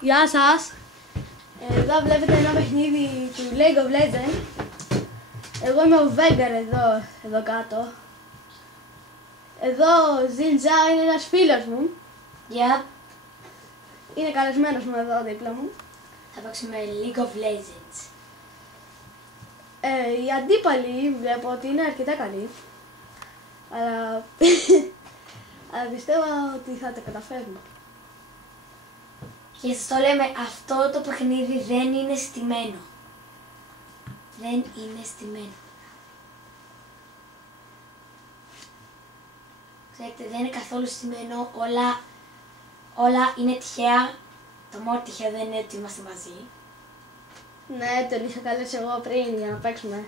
Γεια σας! Εδώ βλέπετε ένα παιχνίδι του League of Legends. Εγώ είμαι ο Veigar εδώ κάτω. Εδώ ο Zinja είναι ένας φίλος μου. Γεια. Είναι καλεσμένος μου εδώ δίπλα μου. Θα παίξουμε League of Legends. Οι αντίπαλοι βλέπω ότι είναι αρκετά καλοί. Αλλά, αλλά πιστεύω ότι θα τα καταφέρουμε. Και σας το λέμε, αυτό το παιχνίδι δεν είναι στημένο. Δεν είναι στημένο. Ξέρετε, δεν είναι καθόλου στημένο, όλα είναι τυχαία. Το μόνο τυχαίο δεν είναι ότι είμαστε μαζί. Ναι, τον είχα καλέσει εγώ πριν για να παίξουμε.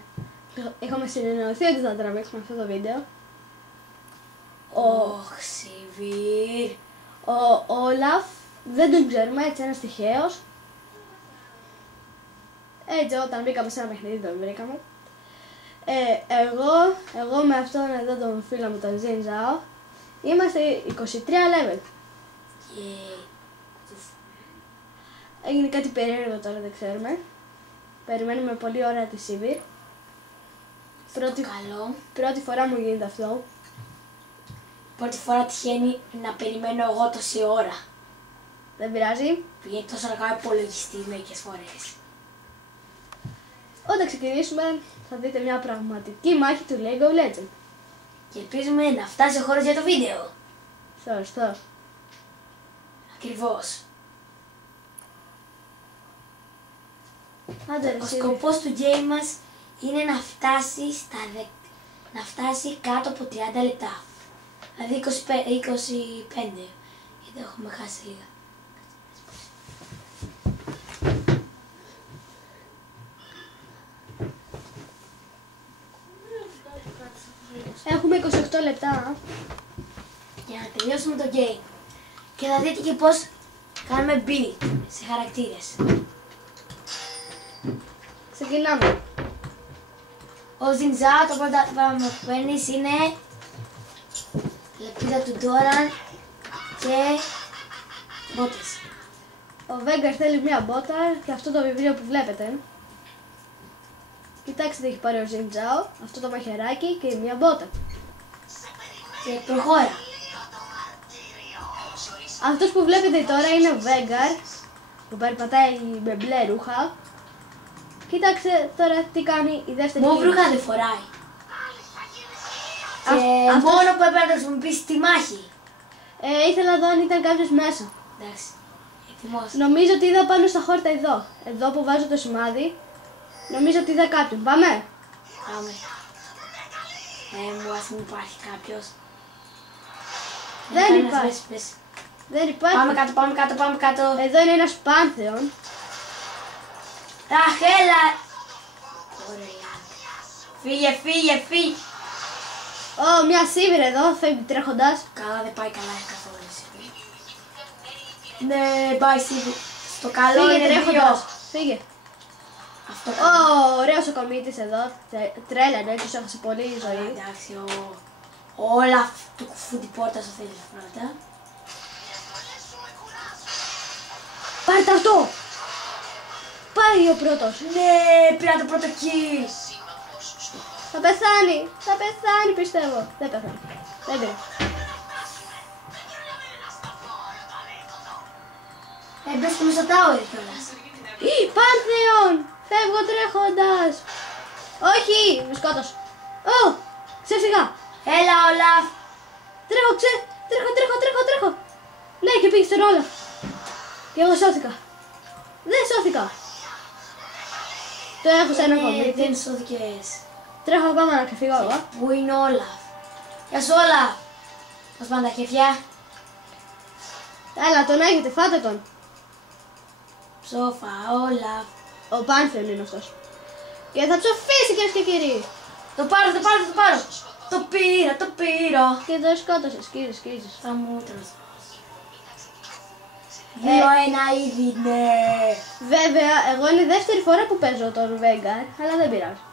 Είχαμε συνεννοηθεί ότι θα τραβήξουμε αυτό το βίντεο. Σιβήρ. Ο Όλαφ δεν τον ξέρουμε, έτσι ένας τυχαίος. Έτσι όταν μπήκαμε σε ένα παιχνίδι τον βρήκαμε. Εγώ με αυτόν εδώ τον φίλο μου τον Zinja είμαστε 23 level. Έγινε κάτι περίεργο τώρα, δεν ξέρουμε. Περιμένουμε πολλή ώρα τη Σιβήρ. Πρώτη φορά μου γίνεται αυτό. Πρώτη φορά τυχαίνει να περιμένω εγώ τόση ώρα. Δεν πειράζει. Πηγαίνει τόσο αργά υπολογιστή μερικές φορές. Όταν ξεκινήσουμε θα δείτε μια πραγματική μάχη του League of Legends. Και ελπίζουμε να φτάσει ο χώρος για το βίντεο. Σωστό. Ακριβώς. Άντε, Ο σκοπός του game μας είναι να φτάσει κάτω από 30 λεπτά. Δηλαδή 25, γιατί έχουμε χάσει λίγα. Έχουμε 28 λεπτά. Για να τελειώσουμε το game. Και θα δείτε και πώς κάνουμε build σε χαρακτήρες. Ξεκινάμε. Ο Zinja, το πρώτο πράγμα που παίρνεις είναι λεπίδα του Doran και μπότες. Ο Veigar θέλει μια μπότα και αυτό το βιβλίο που βλέπετε. Κοιτάξτε τι έχει πάρει ο Zinja, αυτό το μαχαιράκι και μια μπότα. Και προχώρα. Αυτός που βλέπετε τώρα είναι ο Veigar που περπατάει με μπλε ρούχα. Κοίταξε τώρα τι κάνει η δεύτερη. Μόνο ρούχα δεν φοράει. Και μόνο που έπρεπε να χρησιμοποιήσει τη μάχη. Ήθελα να δω αν ήταν κάποιος μέσα. Εντάξει. Ετοιμός. Νομίζω ότι είδα πάνω στα χόρτα εδώ. Εδώ που βάζω το σημάδι. Νομίζω ότι είδα κάποιον. Πάμε. Πάμε. Μου ας μην υπάρχει κάποιος. Δεν υπάρχει. Δεν υπάρχει. Πάμε κάτω. Εδώ είναι ένας Πάνθεον. Ραχέλα! Ωραία. Φύγε. Μια Σίβηρ εδώ, φεύγει τρέχοντας. Καλά, δεν πάει καλά καθόλου η Σίβηρ. Ναι, πάει Σίβηρ. Στο καλό Φύγε είναι τρέχοντας. δύο. Φύγε. Αυτό Ωραίος ο κομίτης εδώ. Τρέλανε, τους έχασε πολύ η ζωή. Εντάξει, όλα του κουφού την πόρτα σου θέλει πρώτα. Πάρε τα αυτό! Πάει ο πρώτος. Ναι, πήρα το πρώτο kill. Θα πεθάνει πιστεύω. Δεν πεθάνει. Δεν πήρε. Μπέσκουμε στο tower κιόλας. Πάνθεον! Φεύγω τρέχοντας. Όχι, με σκότωσε. Ξέφυγα. Έλα Όλαφ. Τρέχω. Ναι, και πήγε στον Όλαφ. Και εγώ σώθηκα. Δεν σώθηκα. Το έχω σε ένα κομίτι. Δεν σώθηκες. Τρέχω ακόμα να ξεφύγω εγώ. Πού είναι ο Όλαφ? Γεια σου Όλαφ. Πώς πάνε τα χέρια? Έλα, τον έχετε, φάτε τον. Ψόφα, Όλαφ. Ο Πάνθεον είναι αυτός. Και θα ψοφήσει κυρίες και κύριοι. Το πάρω. Το πήρα. Και το σκότωσες, σκίζεις. Θα μου τρως. 2-1 ήδη, ναι. Βέβαια, εγώ είναι η δεύτερη φορά που παίζω τον Veigar, αλλά δεν πειράζει.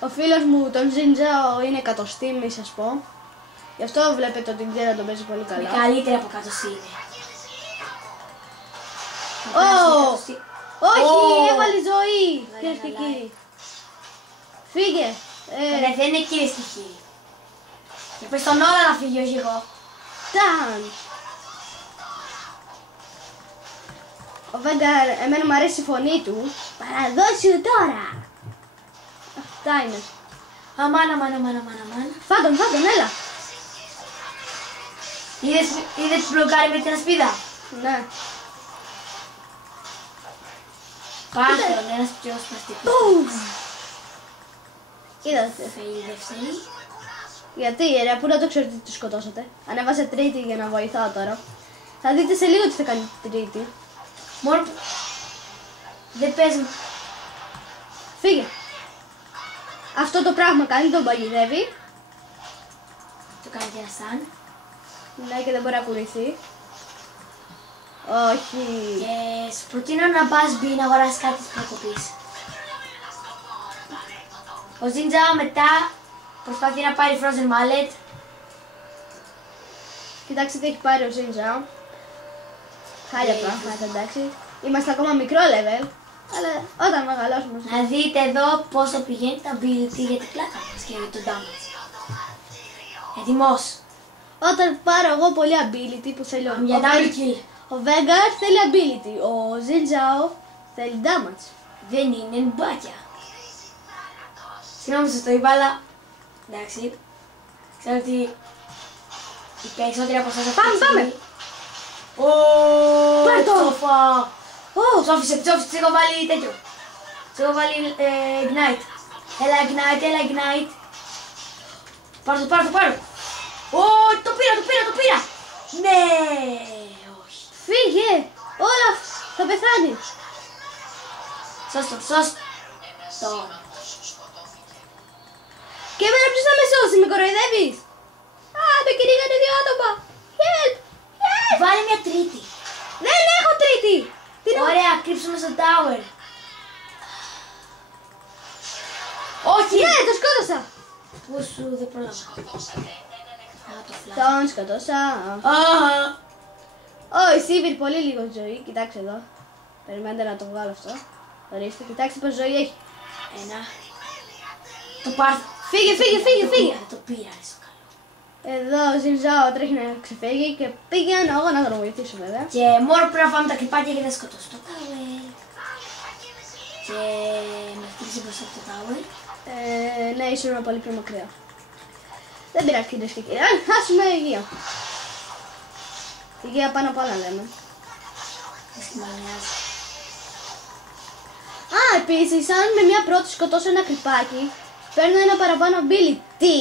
Ο φίλος μου, τον Zinja, είναι εκατοστή, μη σας πω. Γι' αυτό βλέπετε ότι δεν τον παίζει πολύ καλά. Είναι καλύτερη από κάτω είναι. Όχι, έβαλε ζωή, κυρίες και κύριοι. Φύγε. Ναι, δεν είναι κυρίες και κύριοι. Και πες τον όλα να φύγει, όχι εγώ. Ταν. Ο Βέγκαρ, εμένα μου αρέσει η φωνή του. Παραδώσου τώρα. Αυτά είναι. Αμάν. Φάτον, έλα. Είδες που μπλοκάρει με την ασπίδα. Ναι. Πάρτε ένας πιο σπαστικός. Είδατε. Φέιλ δεύτερη. Γιατί ρε, πού να το ξέρετε ότι του σκοτώσατε. Ανέβασε τρίτη για να βοηθάω τώρα. Θα δείτε σε λίγο τι θα κάνει τρίτη. Μόνο που... Δεν παίζει. Φύγε. Αυτό το πράγμα κάνει, τον παγιδεύει. Το κάνει για σαν. Ναι, και δεν μπορεί να κουνηθεί. Όχι. Και σου προτείνω να πας μπει να αγοράσεις κάτι της προκοπής. Ο Ζιντζάο μετά προσπαθεί να πάρει Frozen Mallet. Κοιτάξτε τι έχει πάρει ο Ζιντζάο. Χάλια πράγματα, εντάξει. Είμαστε ακόμα μικρό level. Αλλά όταν μεγαλώσουμε... Να δείτε εδώ πόσο πηγαίνει τα ability για την πλάκα μας και για τον damage. Έτοιμος. Όταν πάρω εγώ πολύ ability που θέλω... Για double kill. Ο Βέγκαρ θέλει ability. Ο Ζιντζάο θέλει damage. Δεν είναι μπάκια. Συγγνώμη σας το είπα, αλλά... Εντάξει. Ξέρω ότι... Οι περισσότεροι από εσάς... Πάμε! Πάρ' το! Σοφά! Ψόφισε, της έχω βάλει τέτοιο. Της έχω βάλει ignite. Έλα ignite. Πάρ' το. Το πήρα. Ναι, όχι. Φύγε! Όλα θα πεθάνει. Σώστο. Και εμένα ποιος θα με σώσει, με κοροϊδεύεις. Με κυνηγάνε δύο άτομα. Help! Βάλε μια τρίτη. Δεν έχω τρίτη. Ωραία, κρύψουμε στο tower. Όχι! Ναι, το σκότωσα. Πού σου δεν πρόλαβα. Τον σκοτώσα. Η Σίβιρ πολύ λίγο ζωή. Κοιτάξτε εδώ. Περιμένετε να το βγάλω αυτό. Ορίστε, κοιτάξτε πως ζωή έχει. Ένα. Το πάρ. Φύγε. Το πήρα, στο καλό. Εδώ ο Ζιντζάο τρέχει να ξεφύγει και πήγαινε εγώ να τον βοηθήσω βέβαια. Και μόνο πρέπει να πάμε τα κρυπάκια και θα σκοτώσω το tower. Και με χτύπησε μπροστά από το tower. Ναι, ήσουν πολύ πιο μακριά. Δεν πειράζει κυρίες και κύριοι. Αν χάσουμε υγεία. Υγεία πάνω απ' όλα λέμε. Επίσης, αν με μια πρώτη σκοτώσω ένα κρυπάκι, παίρνω ένα παραπάνω ability.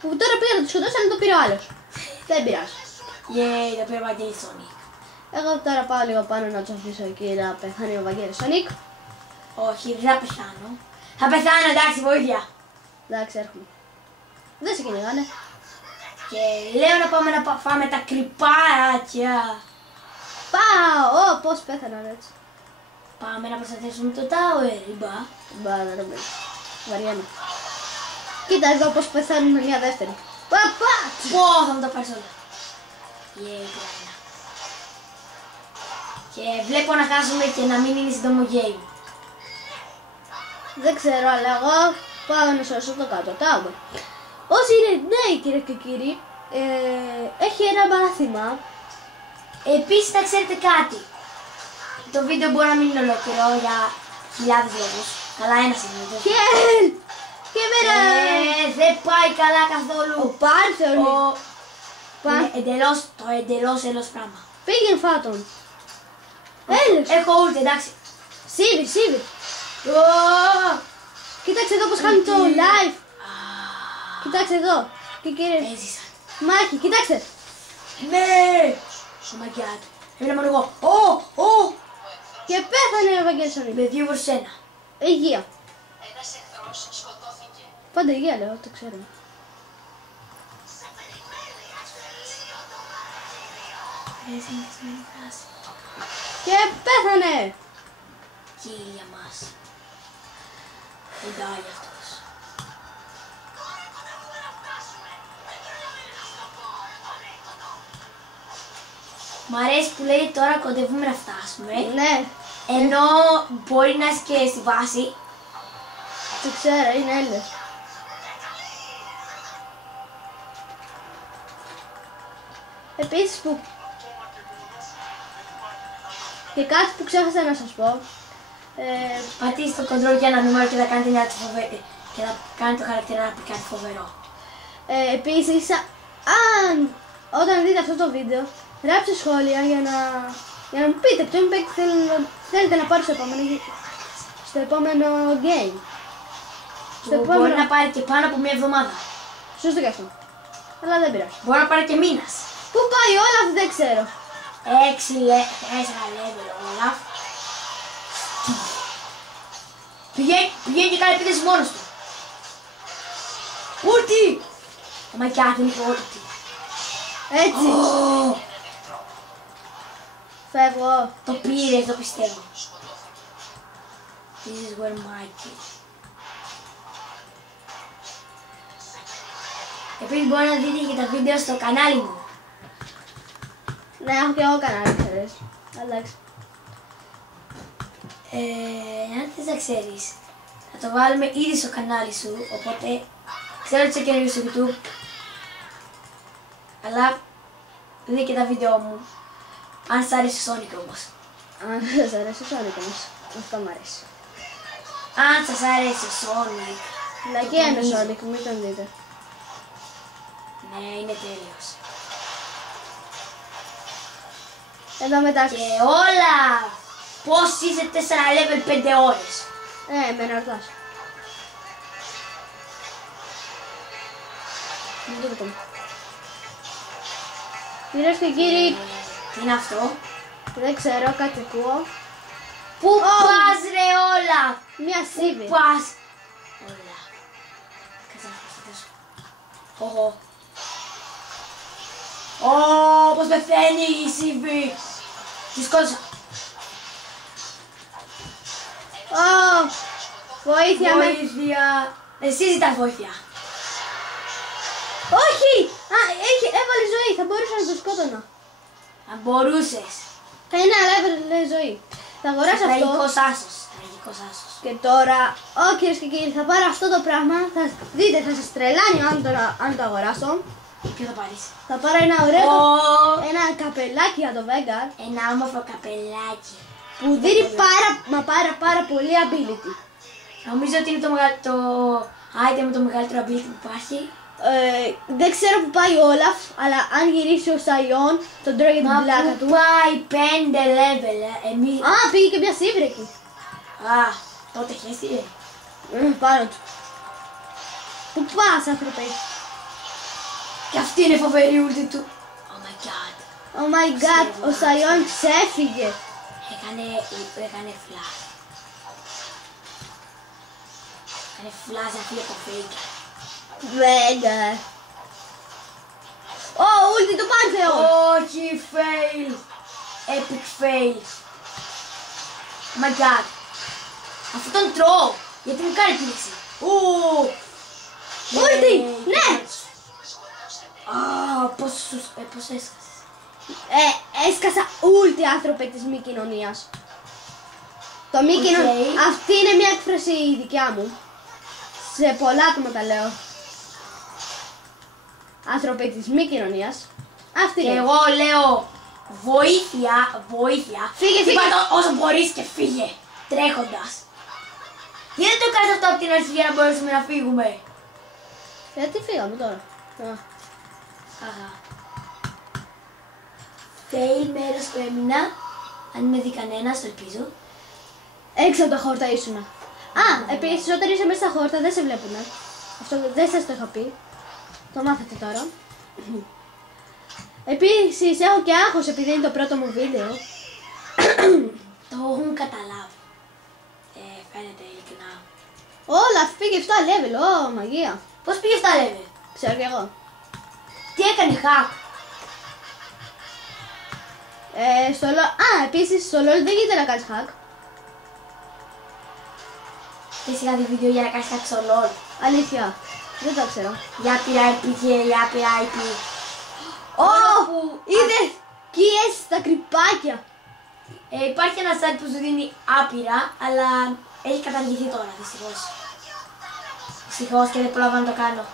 Που τώρα πήγα να το σκοτώσω, αλλά το πήρε ο άλλος. Δεν πειράζει. Το πήρε ο Βαγγέλης Sonic. Εγώ τώρα πάω λίγο πάνω να τους αφήσω εκεί να πεθάνει ο Βαγγέλης Sonic. Όχι, δεν θα πεθάνω. Θα πεθάνω, εντάξει, βοήθεια. Εντάξει, έρχομαι. Δεν σε κυνηγάνε. Και λέω να πάμε να φάμε τα κρυπάκια. Πάω! Πώς πέθαναν έτσι. Πάμε να προστατεύσουμε το tower, Μπα, δεν νομίζω. Βαριέμαι. Κοίτα εδώ πώς πεθάνουν με μια δεύτερη. Θα μου τα πάρεις όλα. Πλάνα. Και βλέπω να χάσουμε και να μην είναι σύντομο game. Δεν ξέρω, αλλά εγώ πάω να σώσω το κάτω tower. Όσοι είναι νέοι κυρίες και κύριοι, έχει ένα μάθημα. Επίσης θα ξέρετε κάτι. Το βίντεο μπορεί να μην είναι ολόκληρο για χιλιάδες λόγους. Καλά, ένας είναι. Help! Και εμένα! Δεν πάει καλά καθόλου. Ο Πάρθον. Είναι εντελώς πράγμα. Πήγαινε φάτον. Έλεος. Έχω ult, εντάξει. Σίβι. Κοίταξε εδώ πως κάνει το live. Κοιτάξτε εδώ. Και κύριε. Έζησα. Μάχη, κοιτάξτε. Ναι. Oh my god. Έμεινα μόνο εγώ. Και πέθανε ο Βαγγέλης Sonic. Με 2 vs 1. Υγεία. Ένας εχθρός σκοτώθηκε. Πάντα υγεία λέω, το ξέρω. Και πέθανε. Kill για μας. Εντάει αυτός. Μ' αρέσει που λέει τώρα κοντεύουμε να φτάσουμε. Ναι, Ενώ μπορεί να είσαι και στη βάση. το ξέρω, είναι Έλληνες. Επίσης που... Και κάτι που ξέχασα να σας πω. Πατήστε το control για ένα νούμερο και θα κάνετε μια φοβερή. Και θα κάνετε το χαρακτήρα να πει κάτι φοβερό. Επίσης, όταν δείτε αυτό το βίντεο, γράψτε σχόλια για να μου πείτε ποιον παίκτη θέλετε να πάρει στο επόμενο game. Μπορεί να πάρει και πάνω από μια εβδομάδα. Σωστό και αυτό. Αλλά δεν πειράζει. Μπορεί να πάρει και μήνας. Πού πάει όλα αυτό δεν ξέρω. 4 level Olaf. Πηγαίνει και κάνει επίθεση μόνος του. Ulti! Oh my god, είναι ulti. Έτσι. Φεύγω. Το πήρες, το πιστεύω. This is where my kid. Επίσης μπορεί να δείτε και τα βίντεο στο κανάλι μου. Ναι, έχω και εγώ κανάλι, ξέρεις. Εντάξει. Αν θες να ξέρεις, θα το βάλουμε ήδη στο κανάλι σου, οπότε ξέρω ότι είσαι καινούργιος στο YouTube, αλλά δείτε και τα βίντεο μου, αν σας αρέσει ο Sonic όμως. Αν δεν σας αρέσει ο Sonic όμως, αυτό μου αρέσει. Αν σας αρέσει ο Sonic, Λακία είναι ο Sonic, μην τον δείτε. ναι, είναι τέλειος. Εδώ μετά. Και όλα! Πώς είσαι 4 level 5 ώρες. Με ρωτάς. Μην το ρωτώ. Κυρίες και κύριοι, Τι είναι αυτό? δεν ξέρω, κάτι ακούω. Πού πας ρε όλα! Μια σίβη. Πού πας! Όλα. Κάτσε να προσθέσω. Οχο. Ω, πώς πεθαίνει η Σίβη! Τη σκότωσα. Βοήθεια με. Βοήθεια. Εσύ ζητάς βοήθεια. Όχι! Έβαλε ζωή, θα μπορούσα να το σκότωνα. Αν μπορούσες. Ναι, αλλά έβαλε ζωή. Θα αγοράσω αυτό. Τραγικός άσος. Τραγικός άσος. Και τώρα, κυρίες και κύριοι, θα πάρω αυτό το πράγμα. Θα δείτε, θα σας τρελάνει αν το αγοράσω. Ποιο θα πάρεις? Θα πάρω ένα ωραίο, Ω, ένα καπελάκι για το Vega ένα όμορφο καπελάκι. που δίνει πάρα πολύ ability. Νομίζω ότι είναι το item με το μεγαλύτερο ability που υπάρχει. Δεν ξέρω που πάει ο Όλαφ, αλλά αν γυρίσει ο Σαϊόν, τον τρώει για την πλάκα Μα του. που πάει 5 level, εμείς... Πήγε και μια σίβρη εκεί. Α, τότε χέστηκε. Πάνω του. Πού πας, άνθρωπε? Και αυτή είναι φοβερή ούλτη του. Oh my god. Oh my god, ο Σαϊόν ξέφυγε. Έκανε flash. Έκανε flash να φύγει από το Vega. Vega. Ούλτι του Pantheon. Όχι, fail. Epic fail. Oh my god. Αυτό τον τρώω. Γιατί μου κάνει πίεση. Ούλτι, ναι. Πώς έσκασες? Έσκασα ούλτι, άνθρωπε της μη κοινωνίας. Το μη κοινωνία. Αυτή είναι μια έκφραση δικιά μου. Σε πολλά άτομα τα λέω. Άνθρωπε της μη κοινωνίας. Αυτή Και είναι. εγώ λέω βοήθεια. Φύγε, φύγε. Είπα το όσο μπορείς και φύγε. Τρέχοντας. Γιατί δεν το κάνεις αυτό από την αρχή για να μπορέσουμε να φύγουμε? Γιατί φύγαμε τώρα. Αχα. Fail μέρος που έμεινα. Αν με δει κανένας, το ελπίζω. Έξω από τα χόρτα ήσουνα. Επίσης όταν είσαι μέσα στα χόρτα δεν σε βλέπουνε. Αυτό δεν σας το είχα πει. Το μάθατε τώρα. Επίσης έχω και άγχος επειδή είναι το πρώτο μου βίντεο. Το έχουν καταλάβει. Φαίνεται ειλικρινά. Όλα πήγε 7 level, μαγεία. Πώς πήγε 7 level? Ξέρω κι εγώ. Τι έκανε hack? Στο LOL, επίσης στο LOL δεν γίνεται να κάνεις hack. Θες είχα δει βίντεο για να κάνεις hack στο LOL? Αλήθεια, δεν το ξέρω. Για πειρά IP και για πειρά IP. Είδες! Qui est τα κρυπάκια. Υπάρχει ένα site που σου δίνει άπειρα, αλλά έχει καταργηθεί τώρα δυστυχώς. Δυστυχώς και δεν πρόλαβα να το κάνω.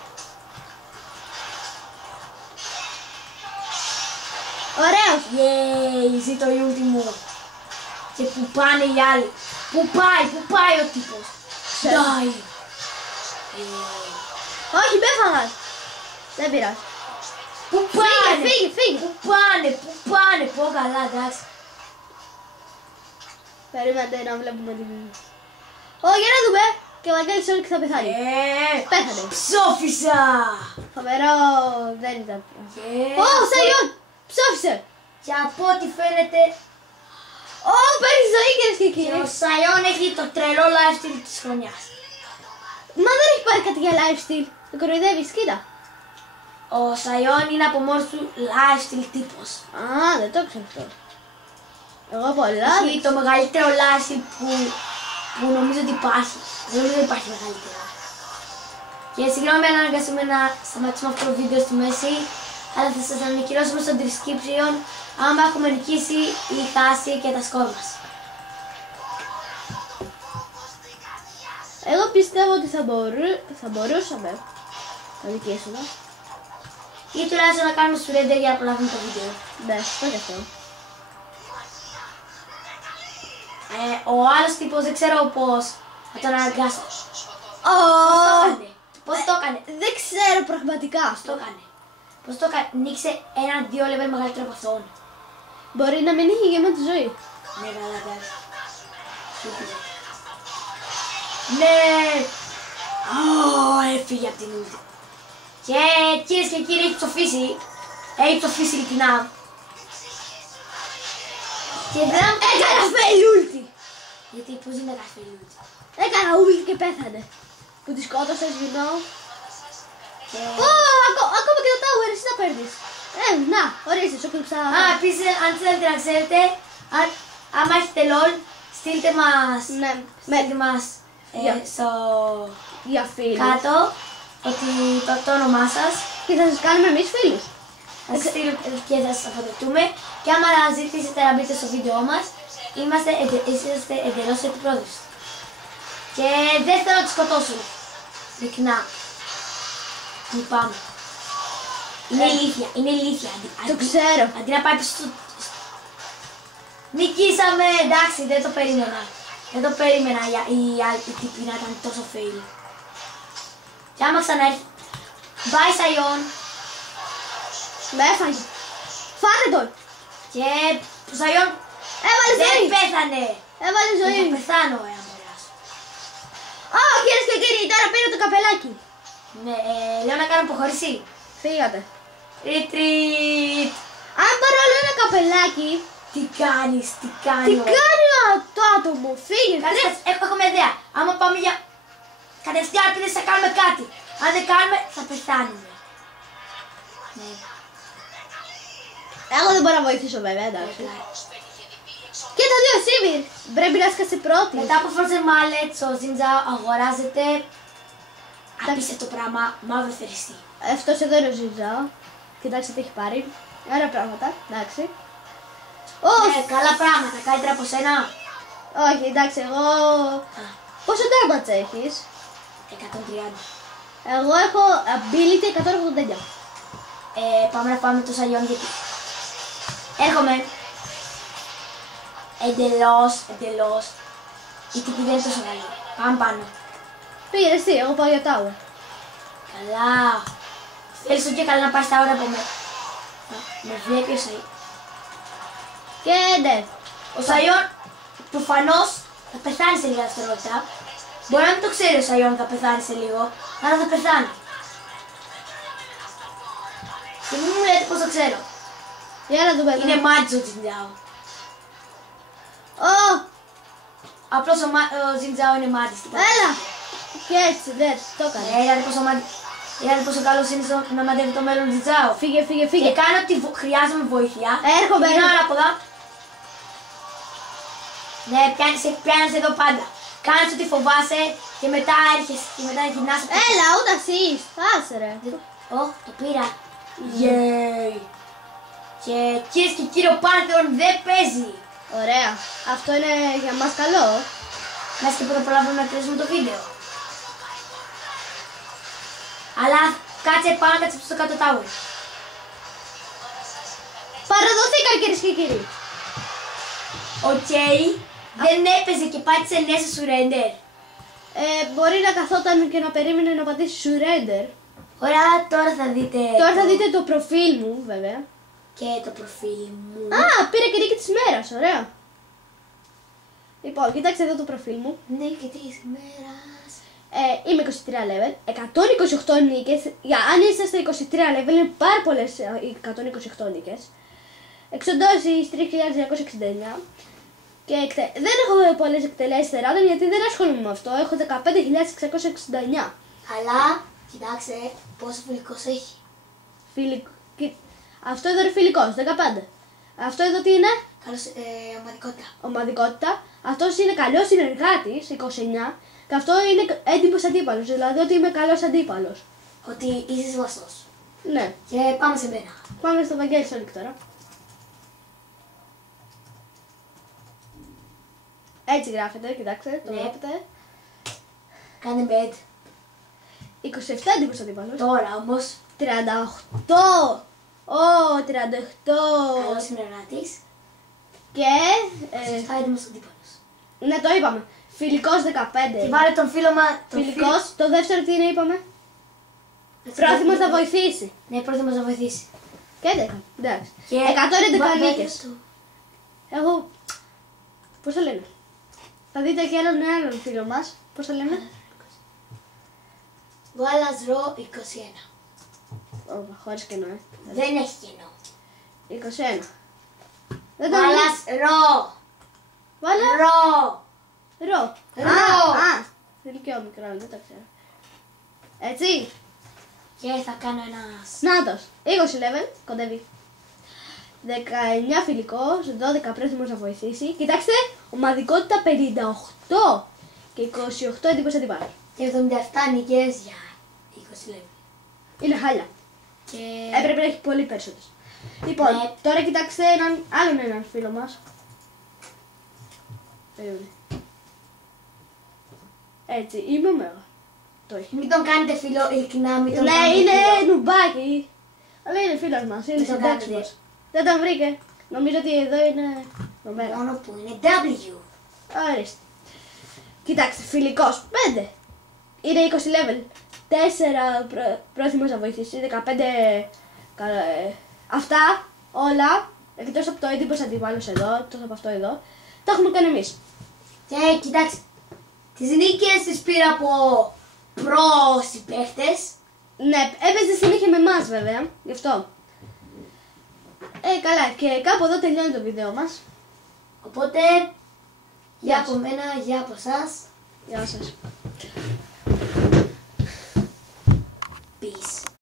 Ωραίος. Yay, ζήτω η ulti μου. Και που πάνε οι άλλοι. Πού πάει ο τύπος. Die. Όχι, πέφαγα. Δεν πειράζει. Πού πάνε. Φύγε. Πού πάνε. Πω καλά, εντάξει. Περίμενε να βλέπουμε την... Για να δούμε. Και ο Βαγγέλης Όλικ θα πεθάνει. Πέθανε. Ψόφισα. Φοβερό, δεν ήταν. Σαϊόν, ψόφισε. Και από ό,τι φαίνεται, Παίρνει ζωή κυρίες και ο κύριοι. Σαϊόν έχει το τρελό lifestyle της χρονιάς. Μα δεν έχει πάρει κάτι για lifestyle. Το κοροϊδεύεις, κοίτα. Ο Σαϊόν είναι από μόνος του lifestyle τύπος. Δεν το ξέρω αυτό. Εγώ πολλά. Έχει το μεγαλύτερο lifestyle που νομίζω ότι υπάρχει. Δεν νομίζω ότι υπάρχει μεγαλύτερο. Και συγγνώμη αν αναγκαστούμε να σταματήσουμε αυτό το βίντεο στη μέση, αλλά θα σας ανακοινώσουμε στο description άμα έχουμε νικήσει ή χάσει και τα σκορ μας. Εγώ πιστεύω ότι θα μπορούσαμε να νικήσουμε. Ή τουλάχιστον να κάνουμε surrender για να προλάβουμε το βίντεο. Ναι, αυτό και αυτό. Ο άλλος τύπος δεν ξέρω πώς θα τον αναγκάσω. Πώς το έκανε. Δεν ξέρω πραγματικά. Πώς το έκανε. Νίξε έναν 2 level μεγαλύτερο από αυτόν. Μπορεί να μην είχε γεμάτη ζωή. Ναι, καλά, εντάξει. Ναι! Έφυγε από την ούλτη. Και κυρίες και κύριοι, έχει ψοφήσει. Έχει ψοφήσει ειλικρινά. Και δεν μου Έκανα φέι ούλτι. Γιατί, πώς δεν έκανες φέι ούλτη. Έκανα ούλτι και πέθανε. Που τη σκότωσε, σβηνώ. Και... Ακόμα και το tower, εσύ τα παίρνεις. Να, ορίστε, σου κλείψα. Επίσης, αν θέλετε να ξέρετε, άμα έχετε LOL, στείλτε μας, Ναι, στο για φίλους. κάτω ότι το όνομά σας Και θα σας κάνουμε εμείς φίλους. θα σας στείλουμε και θα σας αποδεχτούμε. Και άμα ζητήσετε να μπείτε στο βίντεο μας, είσαστε εντελώς επιπρόθεση. Και δεν θέλω να τους σκοτώσουν. Ειλικρινά. Λυπάμαι. Είναι ηλίθεια. Το ξέρω. Αντί να πάει πίσω στο... Νικήσαμε! Εντάξει, δεν το περίμενα. Δεν το περίμενα οι τύποι να ήταν τόσο fail. Και άμα ξαναέρθει... Bye Σαϊόν! Με έφαγε. Φάτε τον. Και ο Σαϊόν Έβαλε δεν ζωή. πέθανε! Έβαλε Θα ζωή. πεθάνω εάν μπορέσω. Κυρίες και κύριοι, τώρα πήρε το καπελάκι. Ναι, λέω να κάνω αποχωρήσει. Φύγατε. Retreat! Αν πάρω άλλο ένα καπελάκι, Τι κάνεις, τι τι κάνει κάνει το άτομο, φύγε. Κάτσε, έχω μια ιδέα. Άμα πάμε για κατευθείαν επίθεση θα κάνουμε κάτι. Αν δεν κάνουμε θα πεθάνουμε. Ναι. Εγώ δεν μπορώ να βοηθήσω βέβαια, εντάξει. Και το δύο Σίβιρ. Πρέπει να σκάσει πρώτη. Μετά από Frozen Mallet, ο Ζιντζάο αγοράζεται απίστευτο πράγμα, μαύρο θεριστή. Αυτός εδώ είναι ο Ζιζάο. Κοιτάξτε τι έχει πάρει. Ωραία πράγματα, εντάξει. Καλά πράγματα, καλύτερα από σένα. Όχι, εντάξει, εγώ... Πόσο damage έχεις? 130. Εγώ έχω ability 189. Πάμε να πάμε το Σαϊόν γιατί... Έρχομαι. Εντελώς. Η τύπη δεν είναι τόσο καλή. Πάμε πάνω. Πήγαινε εσύ, εγώ πάω για tower. Καλά. Θέλεις και καλά να πάει στα ώρα από μένα. Με βλέπει ο Σαϊόν. Και ναι. Ο Σαϊόν προφανώς θα πεθάνει σε λίγα δευτερόλεπτα. Μπορεί να μην το ξέρει ο Σαϊόν θα πεθάνει σε λίγο, αλλά θα πεθάνει. Και μην μου λέτε πως το ξέρω. Για να δούμε. Είναι μάτζο ο Ζιντζάο. Απλώς ο Ζιντζάο είναι μάτις. Έλα. Και έτσι, δεν, το έκανε. Είδατε πόσο καλός είναι να μαντεύει το μέλλον Ζιντζάο. Φύγε. Και κάνω ότι χρειάζομαι βοήθεια. Έρχομαι. Είναι όλα από εδώ. Ναι, πιάνεις εδώ πάντα. Κάνεις ότι φοβάσαι και μετά έρχεσαι και μετά γυρνάς. Έλα, ούτε εσύ. Άσε ρε. Το πήρα. Yay. Και κυρίες και κύριοι, ο Πάρθεον δεν παίζει. Ωραία. Αυτό είναι για μας καλό. Μέσα και πρώτα προλάβουμε να κλείσουμε το βίντεο. Αλλά κάτσε πάνω, κάτσε στο κάτω tower. Παραδοθήκαν κυρίες και κύριοι. Ο Τζέι δεν έπαιζε και πάτησε ναι σε surrender. Μπορεί να καθόταν και να περίμενε να πατήσει surrender. Ωραία, τώρα θα δείτε. Τώρα θα δείτε το προφίλ μου, βέβαια. Και το προφίλ μου. Α, πήρα και νίκη της μέρας, ωραία. Λοιπόν, κοιτάξτε εδώ το προφίλ μου. Ναι, και της ημέρας. Είμαι 23 level, 128 νίκες. Αν είσαστε 23 level, είναι πάρα πολλές 128 νίκες. Εξοντώσεις 3.269. Και δεν έχω πολλές εκτελέσεις τεράτων γιατί δεν ασχολούμαι με αυτό. Έχω 15.669. Αλλά, κοιτάξτε πόσο φιλικός έχει. Αυτό εδώ είναι φιλικός, 15. Αυτό εδώ τι είναι? Καλώς, ομαδικότητα. Ομαδικότητα. Αυτός είναι καλός συνεργάτης, 29. Και αυτό είναι έντυπος αντίπαλος, δηλαδή ότι είμαι καλός αντίπαλος. Ότι είσαι σεβαστός. Ναι. Και πάμε σε μένα. Πάμε στο Βαγγέλη Sonic τώρα. Έτσι γράφεται, κοιτάξτε, το Ναι. βλέπετε. Κάνε bed. 27 έντυπος αντίπαλος. Τώρα όμως, 38. Ω, 38. καλός συνεργάτης. Και... Σωστά έτοιμος αντίπαλος. ναι, το είπαμε. Φιλικός 15. Και βάλε τον φίλο μας. Φιλικός, το δεύτερο τι είναι είπαμε? Πρόθυμος να βοηθήσει. Ναι, πρόθυμος να βοηθήσει. Και 11. Εντάξει. Και 111 βάλε νίκες. το. Εγώ. Πώς το λένε? Θα δείτε και έναν φίλο μας. Πώς το λένε? Γουάλας ρο 21. Ωπα, χωρίς κενό, Δεν έχει κενό. 21. Δεν το Γουάλας ρο. Βάλα. Ρο. Ρο. Ρο. Α, ηλικιό μικρό, δεν το ξέρω. Έτσι. Και θα κάνω ένας. Νάτος. 20 level, κοντεύει. 19 φιλικός, 12 πρόθυμος να βοηθήσει. Κοιτάξτε, ομαδικότητα 58 και 28 έντυπος αντιπάλους. Και 77 νίκες για 20 level. Είναι χάλια. Και Έπρεπε να έχει πολύ περισσότερες. Λοιπόν, Ναι. τώρα κοιτάξτε έναν φίλο μας. Περίμενε. Έτσι, είμαι μέγα. Το έχει. μην τον κάνετε φίλο, ειλικρινά μην τον Ναι, κάνετε είναι φίλο. νουμπάκι. Αλλά είναι φίλος μας, είναι Δεν στο τον Dex κάνετε. μας. Δεν τον βρήκε. Νομίζω ότι εδώ είναι το μέγα. Μόνο που είναι W. Ορίστε. Κοιτάξτε, φιλικός 5. Είναι 20 level. 4 πρόθυμος να βοηθήσει. 15. Αυτά όλα. Εκτός από το έντυπος αντιβάλλος εδώ, εκτός από αυτό εδώ. Το έχουμε κάνει εμείς. Και κοιτάξτε, τις νίκες τις πήρα από προ συμπαίχτες. Ναι, έπαιζε συνέχεια με εμάς βέβαια. Γι' αυτό. Καλά. Και κάπου εδώ τελειώνει το βίντεο μας. Οπότε, για από μένα, για από εσάς. Γεια σας. Peace.